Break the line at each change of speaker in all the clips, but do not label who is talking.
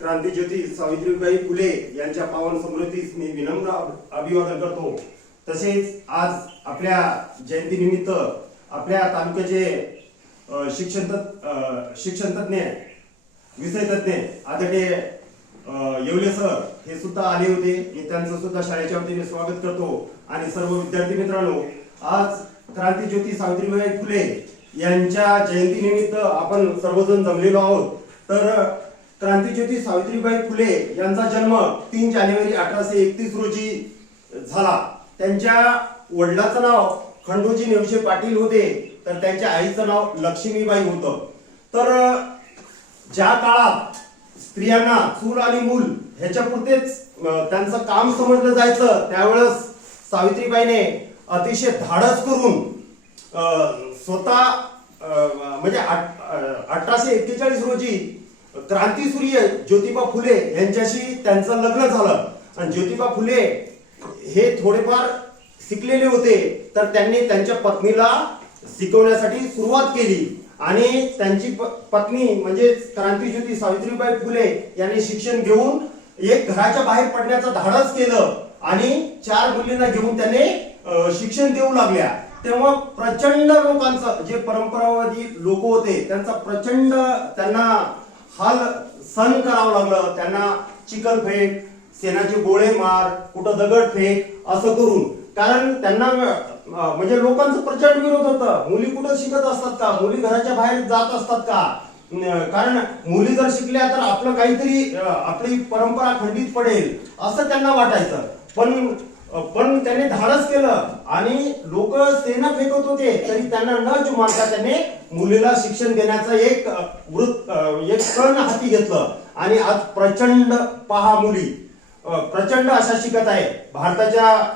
क्रांतीज्योती सावित्रीबाई फुले यांच्या पावन स्मृतीस मी विनम्र अभिवादन करतो. तसेच आज आपल्या जयंतीनिमित्त आपल्या तालुक्याचे शिक्षण शिक्षण तज्ञ विषय तज्ञ आदरणीय येवले सर हे सुद्धा आले होते. मी त्यांचं सुद्धा शाळेच्या वतीने स्वागत करतो. आणि सर्व विद्यार्थी मित्रांनो आज क्रांतीज्योती सावित्रीबाई फुले यांच्या जयंतीनिमित्त आपण सर्वजण जमलेलो आहोत. तर क्रांतीज्योती सावित्रीबाई फुले यांचा जन्म तीन जानेवारी अठराशे एकतीस रोजी झाला. त्यांच्या वडिलाचं नाव खंडोजी नेवशे पाटील होते. तर त्यांच्या आईचं नाव लक्ष्मीबाई होतं. तर ज्या काळात स्त्रियांना चूल आणि मूल ह्याच्या पुरतेच त्यांचं काम समजलं जायचं त्यावेळेस सावित्रीबाईने अतिशय धाडस करून स्वतः म्हणजे अठराशे एक्केचाळीस रोजी क्रांतीसूर्य ज्योतिबा फुले यांच्याशी त्यांचं लग्न झालं. आणि ज्योतिबा फुले हे थोडेफार शिकलेले होते. तर त्यांनी त्यांच्या पत्नीला शिकवण्यासाठी सुरुवात केली. आणि त्यांची प- पत्नी म्हणजे क्रांतीज्योती सावित्रीबाई फुले यांनी शिक्षण घेऊन एक घराच्या बाहेर पडण्याचं धाडस केलं. आणि चार मुलींना घेऊन त्याने शिक्षण देऊ लागल्या. तेव्हा प्रचंड लोकांचं जे परंपरावादी लोक होते त्यांचा प्रचंड त्यांना हाल सहन करावं लागलं त्यांना चिखलफेक सेनाचे गोळे मार कुठं दगड फेक असं करून. कारण त्यांना म्हणजे लोकांचं प्रचंड विरोध होतं. मुली कुठं शिकत असतात का? मुली घराच्या बाहेर जात असतात का? कारण मुली जर शिकल्या तर आपलं काहीतरी आपली परंपरा खंडित पडेल असं त्यांना वाटायचं. पण पण त्याने धाडस केलं आणि लोक सेना फेकत होते तरी त्यांना न जुमानता त्याने मुलीला शिक्षण देण्याचं एक वृत्त एक कण हाती घेतलं. आणि आज प्रचंड पहा मुली. प्रचंड अशा शिकत आहे. भारताच्या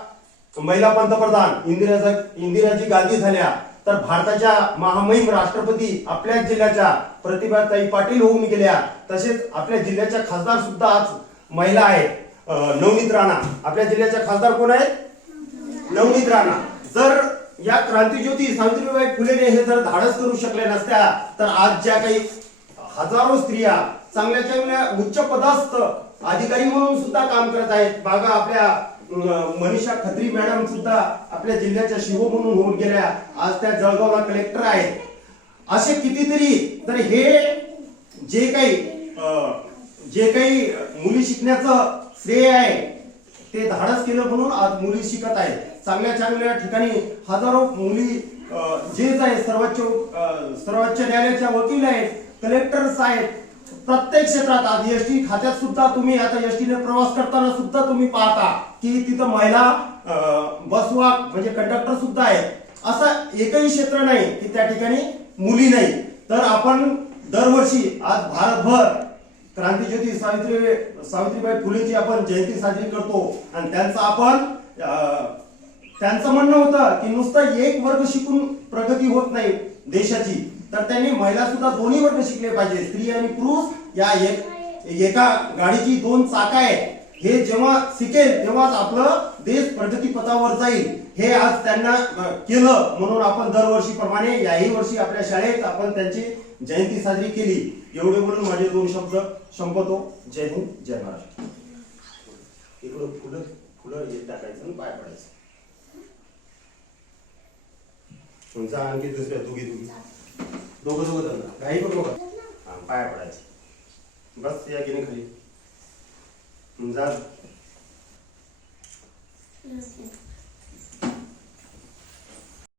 महिला पंतप्रधान इंदिरा इंदिराजी गांधी झाल्या. तर भारताच्या महामहिम राष्ट्रपती आपल्याच जिल्ह्याच्या प्रतिभाताई पाटील होऊन गेल्या. तसेच आपल्या जिल्ह्याच्या खासदार सुद्धा आज महिला आहेत. नवनीत राणा. आपल्या जिल्ह्याच्या खासदार कोण आहेत? नवनीत राणा. जर या क्रांतीज्योती सावित्रीबाई फुलेने हे जर धाडस करू शकले नसत्या तर आज ज्या काही हजारो स्त्रिया चांगल्या चांगल्या उच्च पदास्थ अधिकारी म्हणून सुद्धा काम करत आहेत बागा आपल्या मनीषा खत्री मॅडम सुद्धा आपल्या जिल्ह्याच्या शिव म्हणून होऊन गेल्या आज त्या जळगावला कलेक्टर आहेत. असे कितीतरी तर हे जे काही अं, जे काही मुली शिकण्याचं श्रेय आहे ते धाडस केलं म्हणून आज मुली शिकत आहेत. चांगल्या चांगल्या ठिकाणी हजारो मुली जेच आहे सर्वोच्च सर्वोच्च न्यायालयाच्या वकील आहेत कलेक्टर्स आहेत प्रत्येक क्षेत्रात आज एस टी खात्यात सुद्धा तुम्ही आता एस टीने प्रवास करताना सुद्धा तुम्ही पाहता की तिथं महिला बसवा म्हणजे कंडक्टर सुद्धा आहेत. असं एकही क्षेत्र नाही की त्या ठिकाणी मुली नाही. तर आपण दरवर्षी आज भारतभर क्रांतीज्योती सावित्री सावित्रीबाई फुलेची आपण जयंती साजरी करतो. आणि त्यांचं आपण अं, त्यांचं म्हणणं होतं की नुसतं एक वर्ग शिकून प्रगती होत नाही देशाची. तर त्यांनी महिला सुद्धा दोन्ही वर्ग शिकले पाहिजे. स्त्री आणि पुरुष या एक एका गाडीची दोन चाका आहेत. हे जेव्हा शिकेल तेव्हाच आपलं देश प्रगतीपथावर जाईल. हे आज त्यांना केलं म्हणून आपण दरवर्षी प्रमाणे याही वर्षी आपल्या शाळेत आपण त्यांची जयंती साजरी केली. एवढे बोलून माझे दोन शब्द संपतो. जय हिंद जय महाराष्ट्र. इकडं फुलं फुलं हे टाकायचं आणि पाय पडायचं. तुमचा आणखी दुसऱ्या दोघी दोघी. दोघं दोघं त्यांना काही करू नका पाय पडायचं. बस या गेले खाली. जा
Okay.